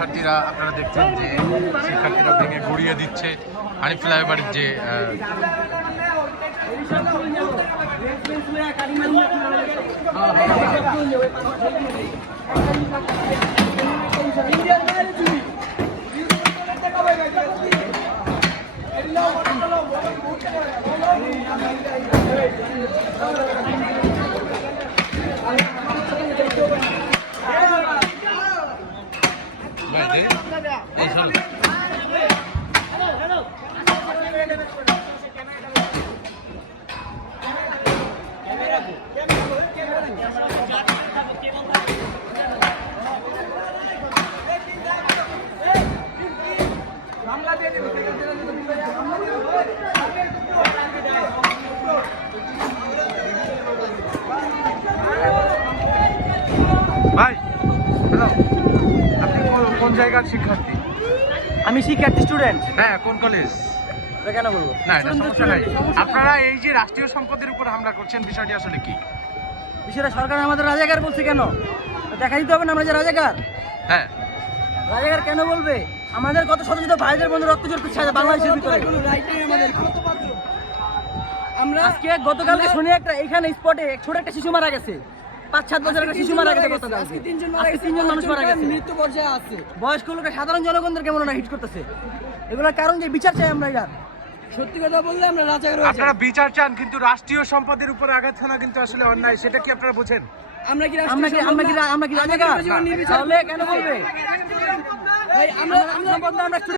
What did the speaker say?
শিক্ষার্থীরা আপনারা দেখছেন যে শিক্ষার্থীরা ভেঙে গড়িয়ে দিচ্ছে হানিফ ফ্লাইওভারের যে আহ, এই হ্যালো আপনি কোন- জায়গার শিক্ষার্থী? আমি শিক্ষার্থী স্টুডেন্ট হ্যাঁ কোন কলেজ কেন বলব? না এটা সমস্যা নাই। আপনারা এই যে রাষ্ট্রীয় সম্পদের উপর হামলা করছেন বিষয়টি আসলে কি? বিষয়টা সরকার আমাদের রাজাকার বলছে কেন? দেখা দিতে হবে না আমরা যে রাজাকার। হ্যাঁ। রাজাকার কেন বলবে? আমাদের কত শত শত ভাইদের বন্ধু রক্ত জোর করছে বাংলাদেশের ভিতরে। আমরা আজকে গতকালকে শুনি একটা এখানে স্পটে ছোট একটা শিশু মারা গেছে। পাঁচ সাত বছর একটা শিশু মারা গেছে গতকাল আজকে তিনজন মানুষ মারা গেছে। মৃত্যু পর্যায়ে আছে। বয়স্ক লোকের সাধারণ জনগণদের কেমন না হিট করতেছে? এগুলোর কারণ যে বিচার চাই আমরা সত্যি কথা বললে আমরা রাজাকার আপনারা বিচার চান কিন্তু রাষ্ট্রীয় সম্পদের উপর আঘাত হানা কিন্তু আসলে অন্যায় সেটা কি আপনারা বোঝেন? আমরা কি আমরা কি আমরা কি আমরা কি রাজাকার? তাহলে কেন বলবে ভাই আমরা আমরা